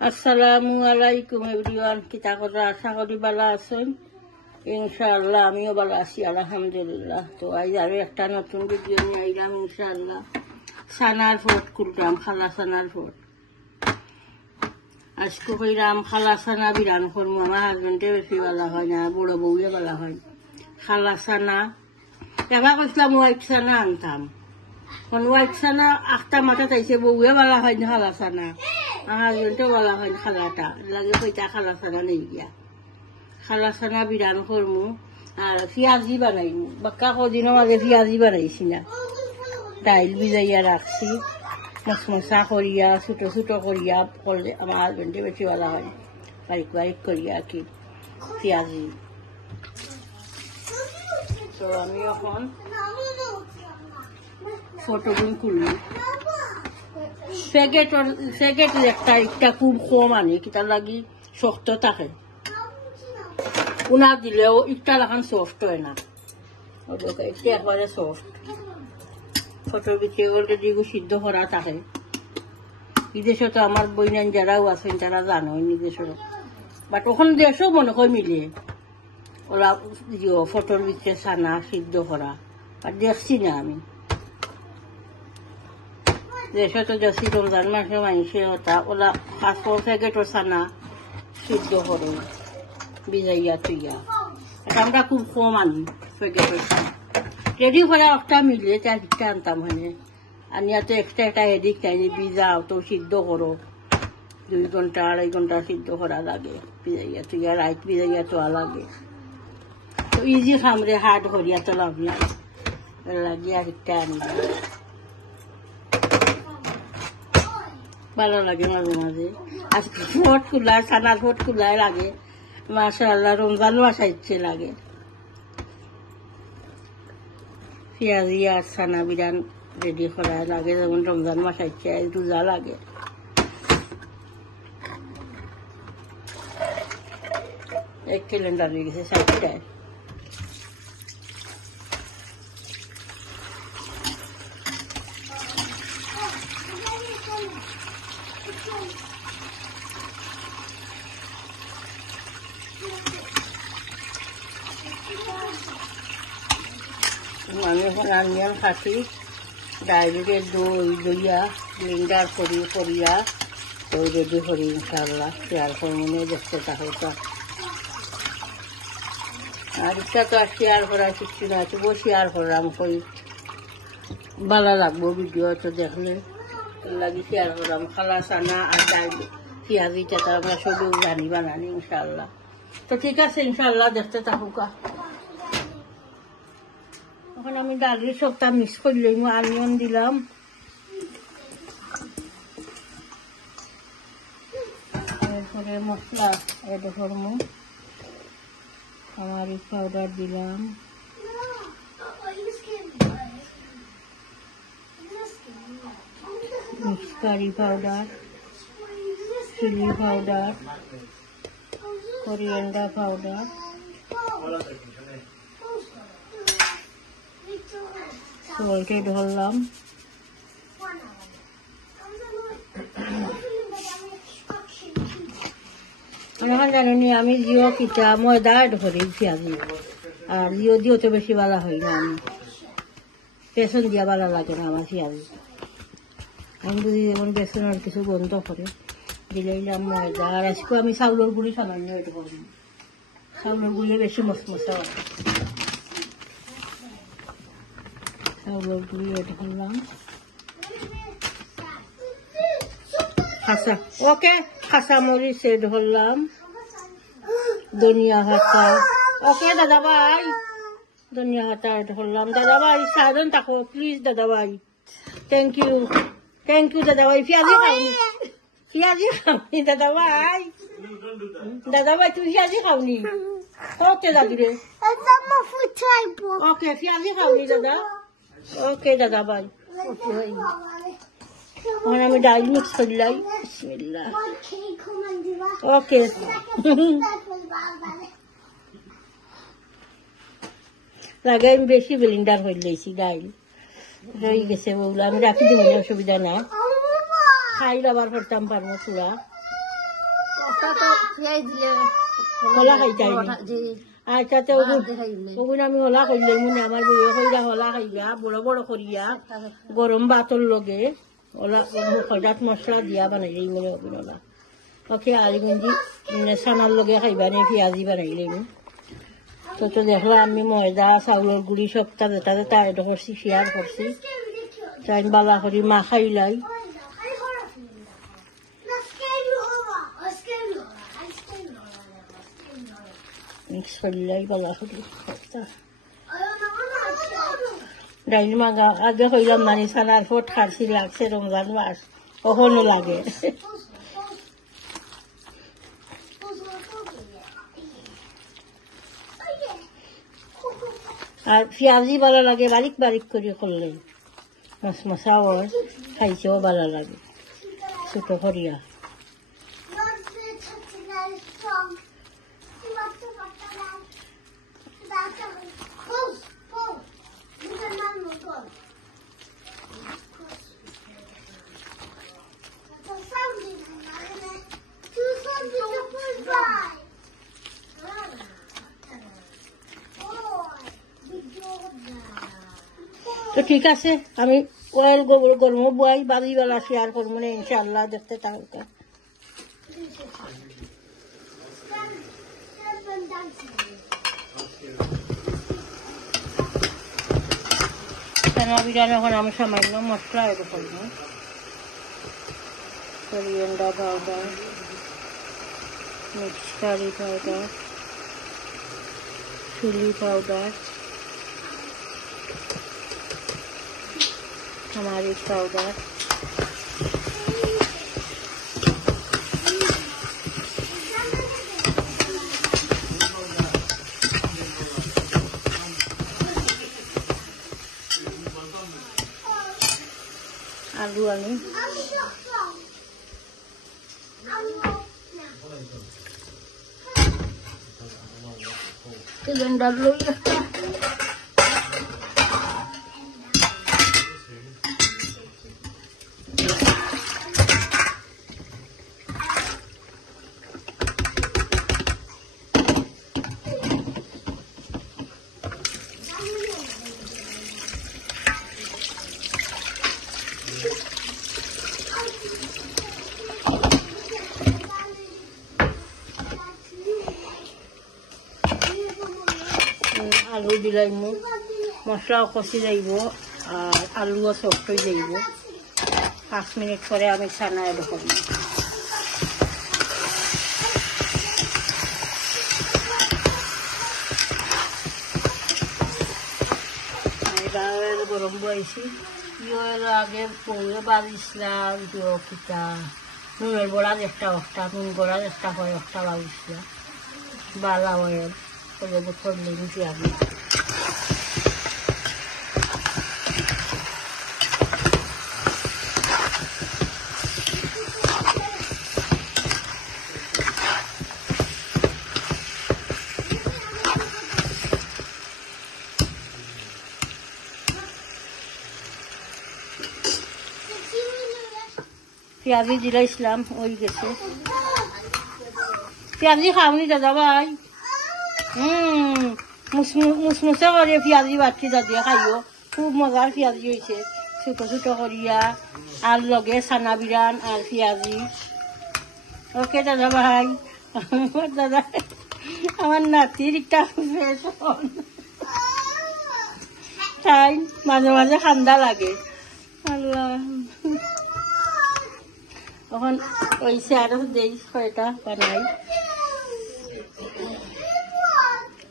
আসসালামু আলাইকুম এভরিওয়ান, কিতা কথা আশা করি ভালো আছেন। ইনশাআল্লাহ আমিও ভালো আছি আলহামদুলিল্লাহ। তো আজ আরো একটা নতুন ভিডিও নিয়ে আইলাম ইনশাআল্লাহ। সানার ফোট করলাম, খালা সানার ফোট। আজকে কইরাম খালা সানা বিরান করবো। আমার হাজবেন্ডে বেশি ভালো হয় না, বড় বউয়ে ভালো হয়। খালা সানা এবার কইছিলাম হোয়াইট সানা আনতাম, হোয়াইট সানা আখটা মাথা চাইছে, বউয়ে ভালো হয় না খালা সানা, আমার হাজবেন্ডেও ভালো হয় না। খালাটা লাগে কইতা খালা সানা নেই গিয়া, খালা সানা বিরান করমু আর পিঁয়াজি বানাইমু। বাক্কা কদিনও মাঝে পিঁয়াজি বানাইছি না, ডাইল ভিজাইয়া রাখছি মশমশা করিয়া ছোট ছোট করিয়া করলে আমার হাজবেন্ডে বেশি ভালো হয়, বারিক বারিক করিয়া কি পিঁয়াজি। তো আমি এখন ফটোগুলো খুলবো। প্যাকেট একটা খুব কম আনি, কিতার লাগি শক্ত থাকে, উনা দিলেও একটা লাখান সফট হয় না, এটা একবারে সফট। ফটোর ভিতরে অলরেডি সিদ্ধ করা থাকে। বিদেশে তো আমার বইনান যারাও আছেন তারা জানো বিদেশের, বাট ওখানে দেশও মনে হয় মিলে ওরা ফটোর ভিতরে সানা সিদ্ধ করা, আর দেখছি না আমি। দেশে তো দেখছি রমজান মাসে মানুষে ওরা 5 প্যাকেটের সানা সিদ্ধ করে ভিজাইয়া তুইয়া, আমরা খুব কম আনি প্যাকেটের সানা। রেডি করে একটা মিলে তার দিকটা আনতাম মানে, আনিয়া তো এক্সট্রা একটা এদিক চাইনি, ভিজাও তো সিদ্ধ করো, 2 ঘন্টা 2.5 ঘন্টা সিদ্ধ করা লাগে, ভিজাইয়া তুইয়া রাইত ভিজাইয়া তোয়া লাগে। তো ইজি খামরে হার্ড করিয়া তো লাভ নাই, লাগিয়া দিকটা আনবা ভালো লাগে মাঝে মাঝে। আজকে ফোট কুলার সানার ফোট কুলার লাগে, মাশাআল্লাহ রমজান মাস ইচ্ছে লাগে। পেঁয়াজি আর সানা বিরান রেডি করা লাগে, যেমন রমজান মাস ইচ্ছে রোজা লাগে। এক ক্যালেন্ডার হয়ে গেছে 7টায়। আমি এখন আনিয়ান খাসি ডাইরেক্ট দইয়া ব্লেন্ডার করিয়া দই রেডি করি ইনশাআল্লাহ। শেয়ার করমনে দেখতে থাকো। আর ইচ্ছা তো আর শেয়ার করা কিছু না, তবুও শেয়ার করলাম, কই ভালো লাগবো ভিডিও তো দেখলে লাগি শেয়ার করলাম। খালা সানা আর ডাইল পেঁয়াজিটা তো আমরা সবই জানি বানানি ইনশাআল্লাহ। তো ঠিক আছে ইনশাআল্লাহ দেখতে থাকুকা। এখন আমি ডালির সবটা মিক্স করলে আনিয়ন দিলাম, এরপরে মশলা এড করবো, আমারি পাউডার দিলাম, mix curry powder, chili powder, coriander powder, সল্টে ঢাললাম, এখন জানি আমি জিও কিটা ময়দা ধরি পেঁয়াজি, আর জিও দিও তো বেশি ভালো হয় না, আমি বেসন দিয়া ভালো লাগে না আমার পেঁয়াজি। আমি যদি যেমন বেসনের কিছু গন্ধ করে দিলাম ময়দা। আর আজকে আমি চাউলের গুঁড়ি সামান্য এড করব, চাউলের গুঁড়ি বেশি মশমশা হয়। চাউলের গুঁড়ি এড করলাম, খাসা মরিচ এড করলাম, ধনিয়া হাতা, দাদা ভাই ধনিয়া হাতা এড করলাম। দাদা ভাই সাধন থাকো প্লিজ, দাদা ভাই থ্যাংক ইউ দাদা ভাই। পেঁয়াজি খাওনি দাদা ভাই, তুমি পেঁয়াজি খাওনি? ওকে দাদুরে, ওকে পেঁয়াজি খাওনি দাদা, ওকে দাদা ভাই। এখন আমি ডাল মিক্স করলাই, বিসমিল্লাহ। ওকে লাগে আমি বেশি ব্লেন্ডার হয়ে লেছি, ডাইল রয়ে গেছে বলে আমি রাখি দেবো, অসুবিধা নাই, খাইলে আবার করতাম পারবো পুরা। হলা খাইতাই আচ্ছা তো ওগুন আমি হলা খাইলে মনে আমার বউয়ে কইরা হলা খাইবা বড় বড় করিয়া গরম ভাতর লগে ওলা হঠাৎ মশলা দিয়া বানাইলে মনে ওগুন ওলা ওকে আলিগঞ্জি সানার লগে খাইবা নে পেঁয়াজি বানাইলে তো তো দেখলাম আমি ময়দা চাউলের গুড়ি সব তাদের তাদের করছি শেয়ার করছি তাই বালা করি মা খাইলাই মিক্স করলাই বালা করি ডাইল মাগা আগে কইলাম মানে সানার ফোট খাচ্ছি লাগছে রমজান মাস কখনো লাগে আর পেঁয়াজি ভালো লাগে বারিক বারিক করে করলে মশমশাও হয় খাইছেও ভালো লাগে ছোট করিয়া তো ঠিক আছে আমি অয়েল গরম বই বাজিওয়ালা শেয়ার করবো না ইনশাল্লাহ দেখতে থাকা বিরিয়ানি এখন আমি সামান্য মশলা এড করবো coriander powder, mixed curry powder, chili powder, turmeric powder, आलू आलू सिलेंडर लो आलू दिलाइमु मसला कषि जाइब और आलुओ सफ्ट हो जाइब 5 मिनट पर आमी छाना एड करब ऑयल गरम बयसी ऑयल आगे पौरे बाजिसलाम जो किता নুনের বড়া একটা একটা নুন গড়া একটা হয় একটা বাজিসলা বালা অয়েল করে বছর নিয়েছি আমি পেঁয়াজি দিলাইছিলাম ওই গেছে পেঁয়াজি খাওনি দাদা ভাই মুসমুসে করে পেঁয়াজি বাটি দাদিয়া খাইও খুব মজার পেঁয়াজি হয়েছে ছোট ছোট করিয়া আর লগে ছানা বিরান আর পেঁয়াজি ওকে দাদা ভাই দাদা আমার নাতির একটা তাই মাঝে মাঝে ঠান্ডা লাগে আল্লাহ এখন ওইসে আরো দেই কয়টা বানাই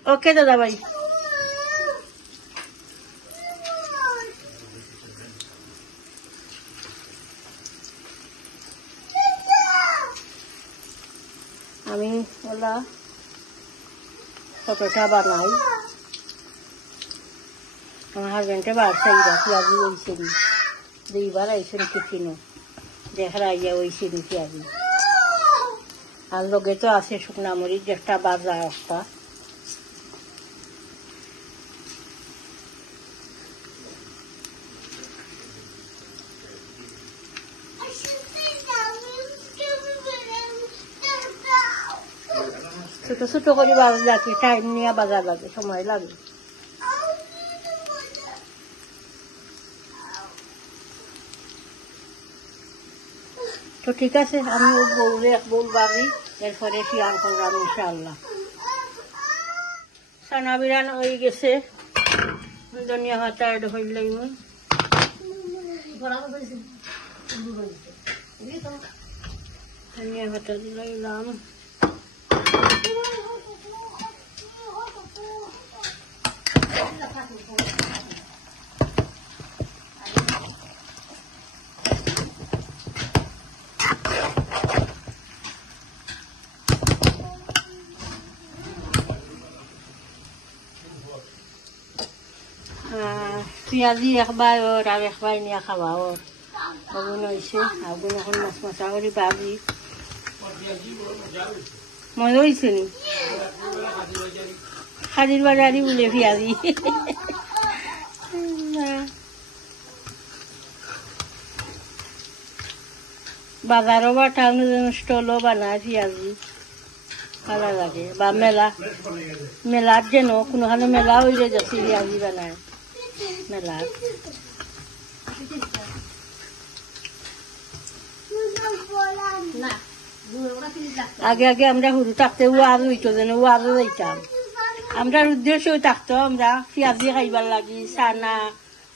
ওকে দাদা ভাই আমি ওলা কতটা বানাই আমার হাজবেন্ডে বাসাইবা পেঁয়াজি ওইছে দুইবার আইসেন টিফিনও দেখা ইয়া ওইছে পেঁয়াজি আর লগে তো আছে শুকনা মরিচ একটা বাজা একটা ছোট ছোট করে বাজার লাগে, টাইম নিয়ে বাজার লাগে, সময় লাগে। তো ঠিক আছে, আমি বউরে এক বউল বাড়ি, এরপরে শিয়ার করলাম ইনশাআল্লাহ। সানা বিরান হয়ে গেছে, ধনিয়া পাতা এড হইলেই ধনিয়া পাতা দিলাম। পেঁয়াজি একবার ওর আর একবার নিয়ে খাওয়া ওর আগুন হয়েছে, আগুন এখন মাছ মাছা করে ভাজি মজা হয়েছে নি হাজির বাজারই বলে পেঁয়াজি। বাজারও বা টাউন স্টলও বানায় পেঁয়াজি, ভালো লাগে। বা মেলার যেন কোনোখানে মেলা হইলে যাচ্ছে পেঁয়াজি বানায় মেলা। আগে আগে আমরা হুরু থাকতে ওয়াজ হইতো যেন ওয়াজও যাইতাম। আমরা উদ্দেশ্য থাকতো আমরা পেঁয়াজি খাইবার লাগি,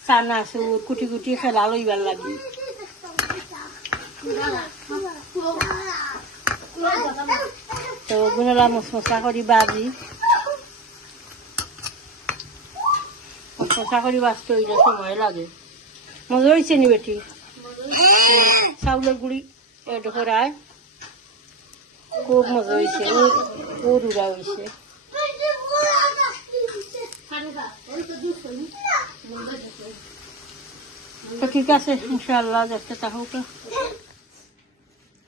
সানা সুর কুটি কুটি খেলা লইবার লাগি। তো গুণলা মশমশা করি বাজি, মশমশা করি বাঁচতে হইলে সময় লাগে। মজা হয়েছে নি বেটি? চাউলের গুড়ি এড করায় খুব মজা হয়েছে, ও রুড়া হয়েছে। তো ঠিক আছে ইনশাআল্লাহ, দেখতে থাকুক।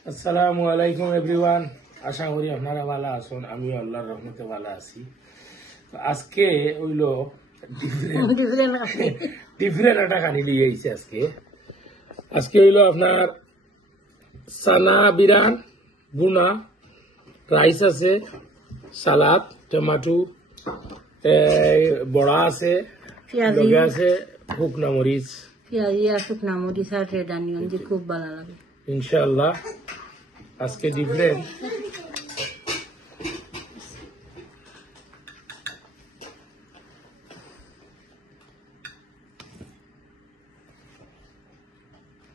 আসসালামু আলাইকুম এভরিওয়ান, আশা করি আপনারা ভালো আছেন, আমিও আল্লাহর রহমতে ভালো আছি। আজকে হইল ডিফারেন্ট একটা কানি দিয়ে আইছে। আজকে হইল আপনার সানা বিরান বুনা, রাইস আছে, সালাদ, টমেটো, বড়া আছে, লগে আছে শুকনা মরিচ, পেঁয়াজি আর শুকনা মরিচ আর রেড অনিয়ন দিয়ে খুব ভালো লাগে ইনশাআল্লাহ। আজকে ডিফারেন্ট।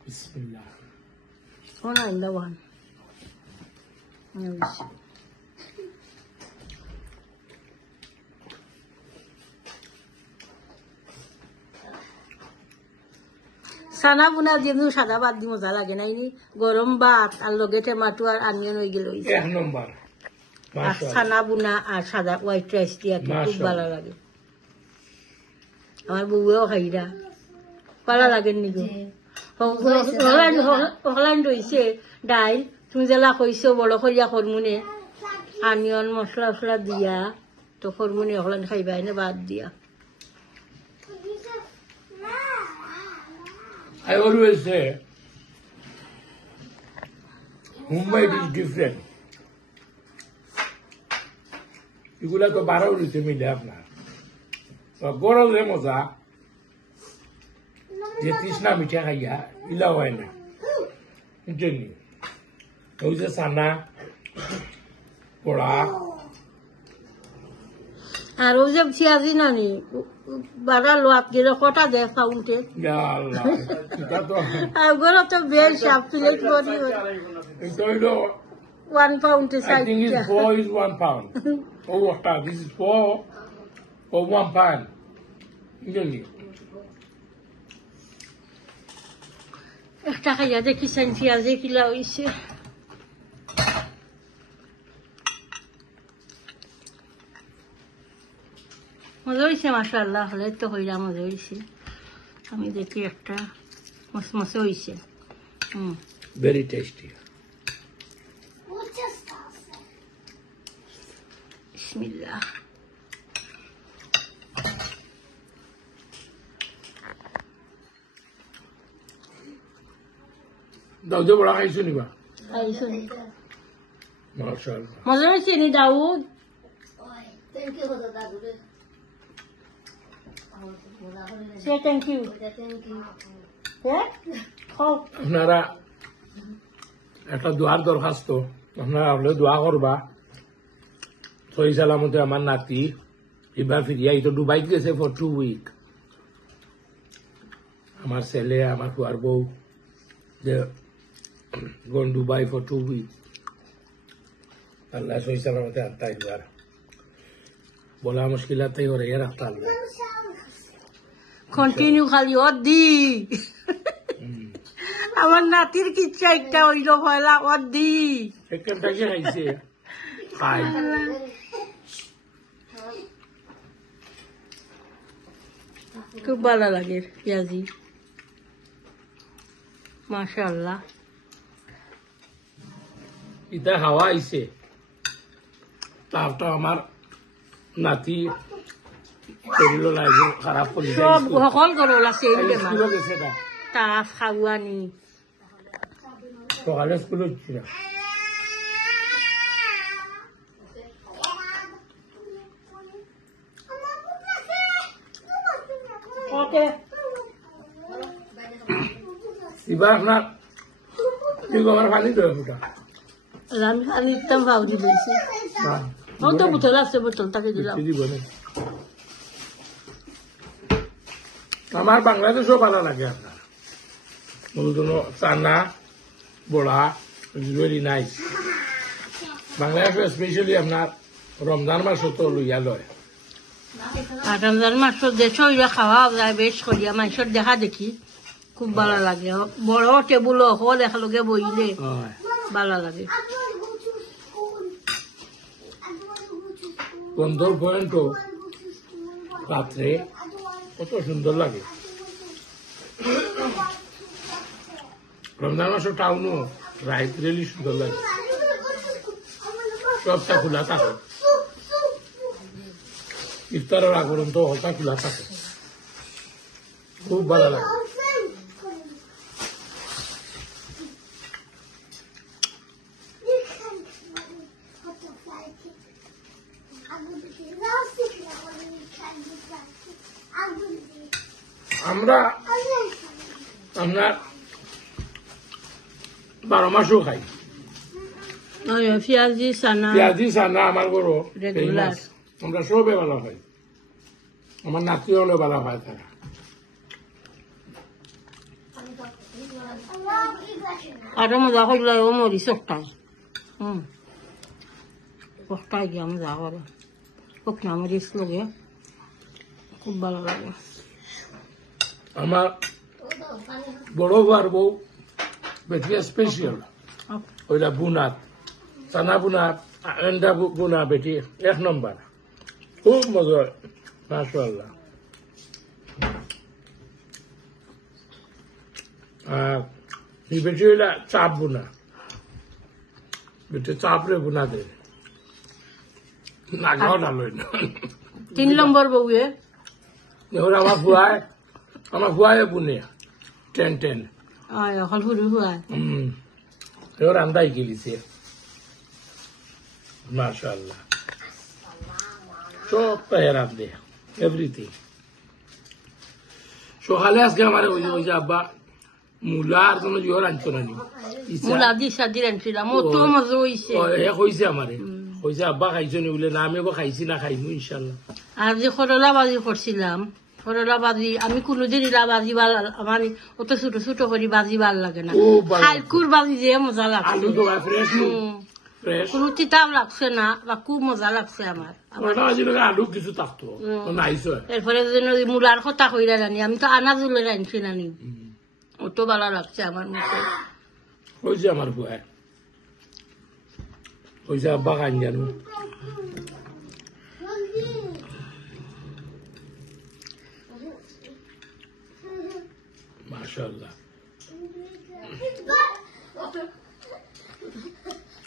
বিসমিল্লাহ। One in the one. সানা বুনা দিয়ে সাদা ভাত দি মজা লাগে নাই নি? গরম ভাত আর লগে টমেটো আর অনিয়ন হয়ে গেল। এক নম্বর। আর সানা বুনা আর সাদা হোয়াইট রাইস দিয়ে খুব ভালো লাগে। আমার বউও খাইরা ভালো লাগে নিগো। হলাইন রয়েছে ডাইল, তুমি জেলা কইছো বড় করিয়া খরমুনে অনিয়ন মশলা মশলা দিয়া, তো খরমুনে হলাইন খাইবা এনে ভাত দিয়া। I always say Mumbai is different. এগুলা তো 12 রুতে মিলে আপনার গরমে মজা, যে তৃষ্ণা মিঠা খাইয়া ইলা হয় না। বুঝছেন? ওই যে সানা পোড়া আর ও যে পেঁয়াজি নানি বাড়া লোয়াত গেলে কটা দেয় ফাউন্টে আর গরম তো বেশ সাপ plate body 1 pound I think it's 4 is 1 pound. Oh, what? This is 4 or 1 pound. একটা খাইয়া দেখি সাইন পেঁয়াজি কিলা হইছে। মজা হয়েছে মাশাআল্লাহ, হলে তো হইলা মজা হয়েছে। আমি দেখি একটা মসমসে হয়েছে। Very tasty. বিসমিল্লাহ। দাউদে বড়া খাইছো নিবা? খাইছো নি? মাশাআল্লাহ। মজা হয়েছে নি দাউদ? সে থ্যাংক ইউ হ্যাঁ খাও আপনারা একটা দোয়ার দরখাস্ত আপনারা হলে দোয়া করবা সহি সালামতে আমার নাতি এবার ফিরিয়া এই তো দুবাই গেছে ফর 2 উইক আমার ছেলে আমার ফুয়ার বউ যে গন দুবাই ফর 2 উইক আল্লাহ সহি সালামতে আত্মা একবার বলা মুশকিলাতেই ওরে রাখতে আল্লাহ কন্টিনিউ খালি অদ্দি আমার নাতির কিচ্ছা একটা হইল পয়লা অদ্দি সেকেন্ডটাকে খাইছে খাই খুব ভালো লাগে পেঁয়াজি মাশাআল্লাহ ইটা হাওয়া আইছে তারটা আমার নাতি শরীর লাগবে খারাপ করে সব সকল করো লাগছে এই বেমার স্কুলে গেছে না তাফ খাওয়ানি সকালে স্কুলে হচ্ছে না ওকে এবার আপনার কি আমার পানি দেবে ওটা আমি খালি ইতাম ভাউজি বলছি ও তো বোতল আছে বোতলটাকে দিলাম দিব না আমার বাংলাদেশও ভালো লাগে আপনার মূলত চানা বড়া ভেরি নাইস বাংলাদেশে স্পেশালি আপনার রমজান মাসও তো লইয়া লয় আর রমজান মাস যে শরীরে খাওয়া যায় বেশ করিয়া মানুষের দেখা দেখি খুব ভালো লাগে বড় টেবুল হল একেলগে বইলে ভালো লাগে 15 পয়েন্টও রাত্রে কত সুন্দর লাগে রমজান মাসের টাউনও রাইত রেলি সুন্দর লাগে সবটা খোলা থাকে ইফতারের আগ পর্যন্ত হলটা খোলা থাকে খুব ভালো লাগে আমরা আপনার 12 মাসও খাই পেঁয়াজি সানা পেঁয়াজি সানা আমার বড় Regular. আমরা সবে ভালো খাই আমার নাতি হলে ভালো খায় তারা আরো মজা করলে ও মরি চকটাই চকটাই গিয়ে মজা করে শুকনা মরিচ লগে খুব ভালো লাগে আমার বড় বার বউ বেটিয়া স্পেশাল ওইটা বুনাত চানা বুনাত এন্ডা বুনা বেটি 1 নম্বর খুব মজা মাশাআল্লাহ এই বেটি হইলা চাপ বুনা বেটি চাপরে বুনা দে নাগাও ডালই না 3 নম্বর বউয়ে এবার আমার ফুয়ায় বুনে 10 এখন শুরু হয় এবার আন্দাই গেলিছে মাশাআল্লাহ সব পায় রান্ধে এভরিথিং সকালে আজকে আমার ওই যে আব্বা মূলার জন্য জিওর আনছো না মুলা দিশা দিলেন ছিলাম ও তো মজা হইছে হয়েছে আমারে হয়েছে আব্বা খাইছো নি বলে না আমি খাইছি না খাইমু ইনশাল্লাহ আর যে করলা বাজি করছিলাম করলা বাজি আমি কোনোদিন ইলা বাজি ভাল আমার অত ছোট ছোট করে বাজি ভাল লাগে না হালকুর বাজি যে মজা লাগছে আলু তো ফ্রেশ ফ্রেশ কোনো তিতাও লাগছে না বা খুব মজা লাগছে আমার আলু কিছু থাকতো নাইছো এরপরে মুলার কথা কইরা জানি আমি তো আনা জুলে রাঁধছি না নি অত ভালো লাগছে আমার মতো হয়েছে আমার বুয়ায় হয়েছে আব্বা খান জানো মাশাআল্লাহ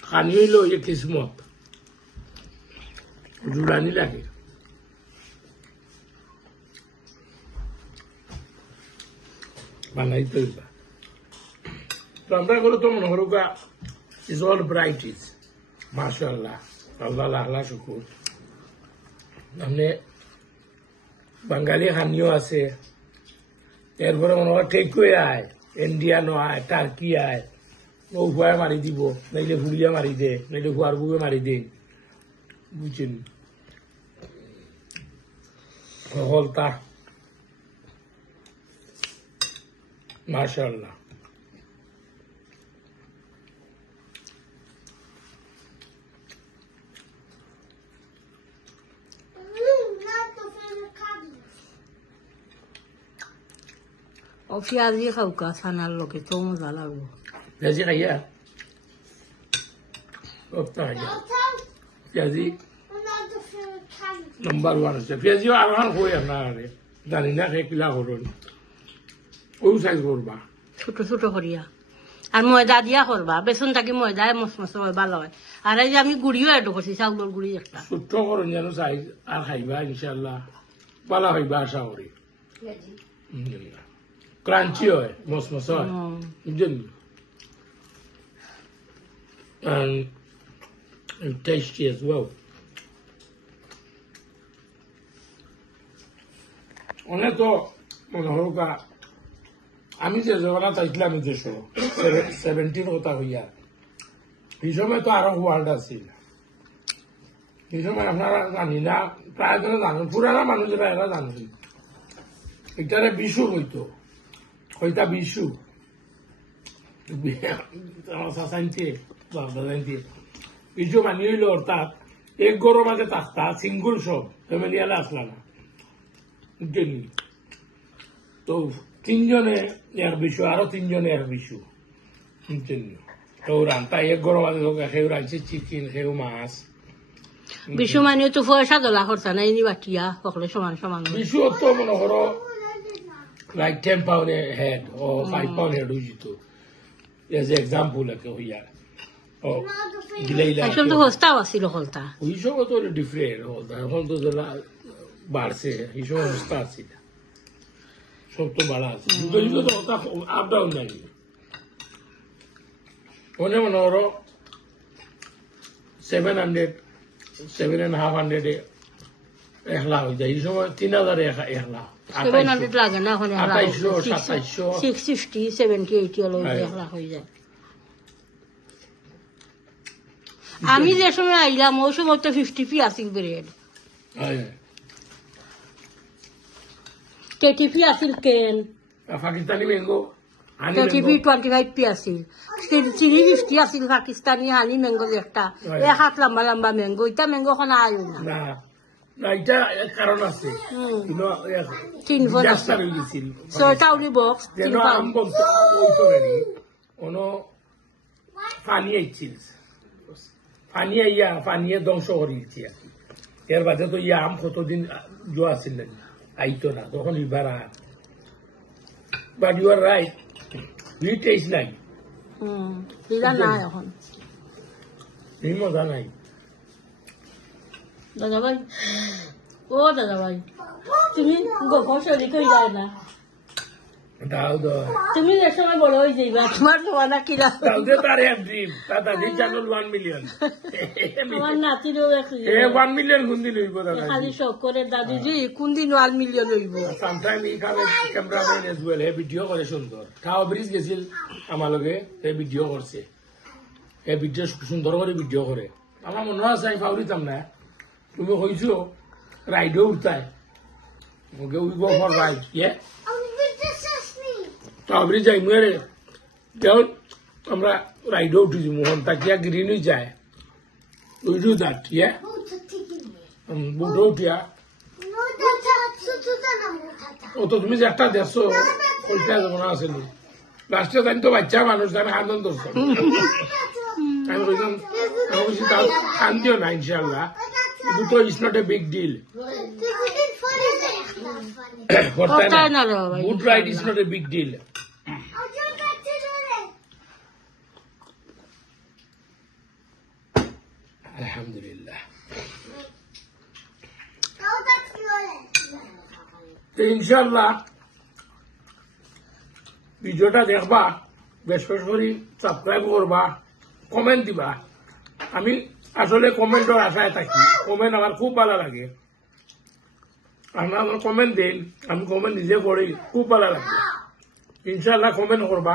খানি হইল এই কিসমত জুড়ানি লাগে বানাইতে হইবা তো আমরা করে তো মনে করো ইজ অল ব্রাইট ইজ মাশাআল্লাহ আল্লাহ লাখ লাখ শুকুর মানে বাঙালি খানিও আছে, এরপরে মনে হয় টেক হয়ে আয়, ইন্ডিয়ানও আয়, টার্কি আয়, ও ভুয়া মারি দিব, নাইলে ভুলিয়া মারি দে, নাইলে ভুয়ার বুয়ে মারি দে, বুঝছেন? হলতা মাশাআল্লাহ। ও পেঁয়াজ দিয়ে খাও কা ছানার লোকে তো মজা লাগবো। পেঁয়াজি খাইয়া পেঁয়াজি নাম্বার ওয়ান হচ্ছে। পেঁয়াজিও আর হয়ে আপনার জানি না সে কিলা করুন, ওই সাইজ করবা ছোট ছোট করিয়া, আর ময়দা দিয়া করবা, বেসন থাকি ময়দা মসমস হয় ভালো হয়। আর এই যে আমি গুড়িও এড করছি, চাউলের গুড়ি একটা ছোট্ট করুন যেন সাইজ, আর খাইবা ইনশাল্লাহ ভালো হইবা আশা করি। ক্রাঞ্চি হয়, মসমস হয়, বুঝলেন? And tasty as well. অনেক তো মনে হল আমি যে জগন্নাথ চাইছিলাম এই দেশ 70 কথা হইয়া, এই সময় তো আরো ওয়ার্ল্ড আছিল। এই সময় আপনারা জানি না, প্রায় যারা জানেন, পুরানা মানুষেরা এরা জানেন, এটারে বিশু হইতো, হইতা বিশু বিশু মানি হইল, অর্থাৎ এক গরো মাঝে থাকতা, সিঙ্গুল সব ফ্যামিলি আলা আসলা না, বুঝছেন? তো 3 জনে এক বিশু, আরো 3 জনে এক বিশু, বুঝছেন? তো রান্তা এক গরো মাঝে সেও রাঁধছে চিকেন, সেও মাছ। বিশু মানে তো পয়সা দলা খরচা নাই, নি বাটিয়া সকলে সমান সমান। বিশু তো মনে করো like 10 pound a head or 5 pound a head hujito. As an example, like here. Oh, Gileila. Actually, the hosta was still holta. We show what all the different. Oh, the whole to the barse. He show hosta sida. Show to balas. You go to hosta up down there. One euro 700, 7,500. Ehla hoja. He show 3,000 ehla. 700 লাগে না, ওখানে 2800, 650, 70, 80 হলো হয়ে যায়। আমি যে সময় আইলাম ওই সময় তো 50p আসিল ব্রেড, 30p আসিল কেন, পাকিস্তানি ম্যাঙ্গো 30p 25p আসিল, 350 আসিল পাকিস্তানি হানি ম্যাঙ্গো একটা, এক হাত লম্বা লম্বা ম্যাঙ্গো। এটা ম্যাঙ্গো এখন আয়ো না, না এটা কারণ আছে, তিন ফোন আছে, টাউরি বক্স পানি আইছিল, পানি আইয়া পানিয়ে ধ্বংস করিয়েছি আর কি। এর বাদে তো ইয়া আম কতদিন জো আসছিল আইতো না, তখন এবার আর। But you are right, we test নাই, নাই এখন এই মজা নাই। দাদা ভাই, ও দাদা ভাই, তুমি গোপন শরীর কই যায় না, তুমি যে সময় বড় হয়ে যাইবা, তোমার তোমার কিরা তার এক ড্রিম, দাদি চ্যানেল 1 মিলিয়ন, আমার নাতিরও 1 মিলিয়ন কোন দিন হইব? দাদা খালি শখ করে, দাদিজি কোন দিন 1 মিলিয়ন হইব? সামটাইম ই খাবে ক্যামেরাম্যান এজ ওয়েল, হে ভিডিও করে সুন্দর। খাওয়া ব্রিজ গেছিল আমার লগে, হে ভিডিও করছে, হে ভিডিও সুন্দর করে ভিডিও করে। আমার মনে আছে আমি পাউরিতাম না, তুমি কইছো রাইডও উঠতায়, okay we go for ride, ইয়ে তাবরি যাই মেরে যেমন আমরা রাইডও উঠেছি, মোহন তাকিয়া গ্রিনই যায়, উই ডু দ্যাট, ইয়ে বুটও উঠিয়া। ও তো তুমি যে একটা দেখছো ওইটা মনে আছে, লাস্টে জানি তো বাচ্চা মানুষ, আমি আনন্দ করতাম, আমি কইতাম, আমি বলছি তাও কান্দিও না ইনশাল্লাহ, দুটো is not a big deal, boot ride is not a big deal. আলহামদুলিল্লাহ। তো ইনশাল্লাহ ভিডিওটা দেখবা, বেশ বেশ করে সাবস্ক্রাইব করবা, কমেন্ট দিবা। আমি আসলে কমেন্টের আশায় থাকি, কমেন্ট আমার খুব ভালো লাগে, আপনারা কমেন্ট দিন, আমি কমেন্ট নিজে করি, খুব ভালো লাগবে। ইনশাল্লাহ কমেন্ট করবা,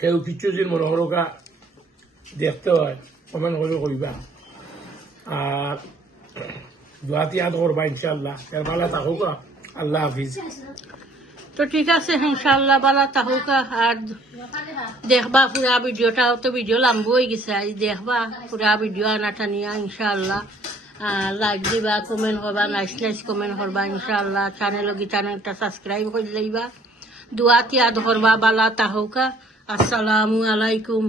কেউ কিছু দিন মনে করোকা দেখতে হয় কমেন্ট করে কইবা, আর দোয়াতি ইয়াদ করবা ইনশাল্লাহ। ভালো থাকুক, আল্লাহ হাফিজ। তো ঠিক আছে, ইনশাল্লাহ বালা তাহুকা। আর দেখবা পুরা ভিডিওটা, তো ভিডিও লাম্বু হয়ে গেছে, আজ দেখবা পুরা ভিডিও আনাটা নিয়ে ইনশাল্লাহ। লাইক দিবা, কমেন্ট করবা, নাইস নাইস কমেন্ট করবা ইনশাল্লাহ। চ্যানেলটা সাবস্ক্রাইব করে লইবা, দুয়াত ইয়াদ করবা, বালা তাহুকা। আসসালামু আলাইকুম।